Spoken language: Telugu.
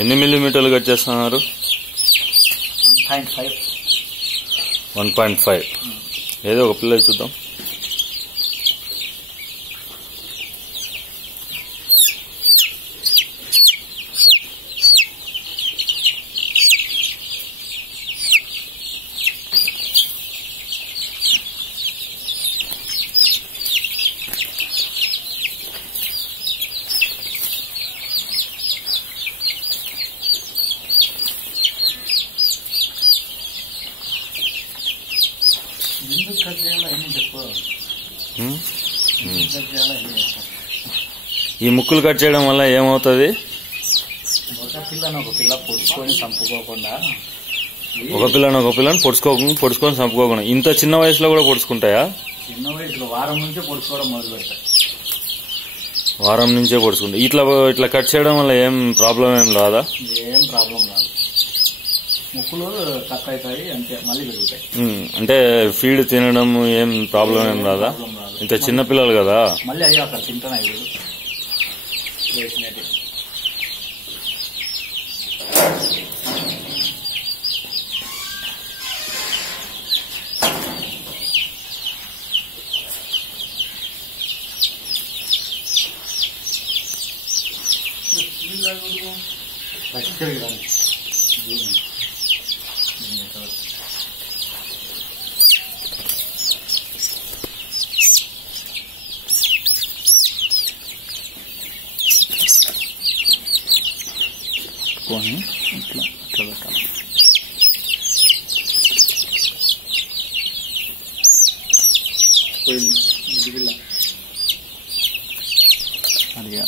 ఎన్ని మిల్లీమీటర్లు కట్ చేస్తున్నారు? 1.5. 1.5. ఏదో ఒక పిల్ల చూద్దాం. ఈ ముక్కులు కట్ చేయడం వల్ల ఏమవుతుంది? ఒక పిల్లని పొడుచుకొని చంపుకోకుండా, ఒక పిల్లని పొడుచుకొని చంపుకోకుండా. ఇంత చిన్న వయసులో కూడా పొడుచుకుంటాయా? చిన్న వయసులో వారం నుంచే పొడుచుకోవడం మొదలు పెడతాయి. వారం నుంచే పొడుచుకుంటాయి. ఇట్లా కట్ చేయడం వల్ల ఏం ప్రాబ్లం ఏం రాదా? ఏం ప్రాబ్లం రాదు. ముక్కులు కట్ అవుతాయి అంతే, మళ్ళీ పెరుగుతాయి. అంటే ఫీడ్ తినడం ఏం ప్రాబ్లం ఏం రాదా? ఇంత చిన్న పిల్లలు కదా. మళ్ళీ అయ్యా అక్కడ తింటాను వేసినట్టు. ఇట్లా పెట్టాలి. అడిగా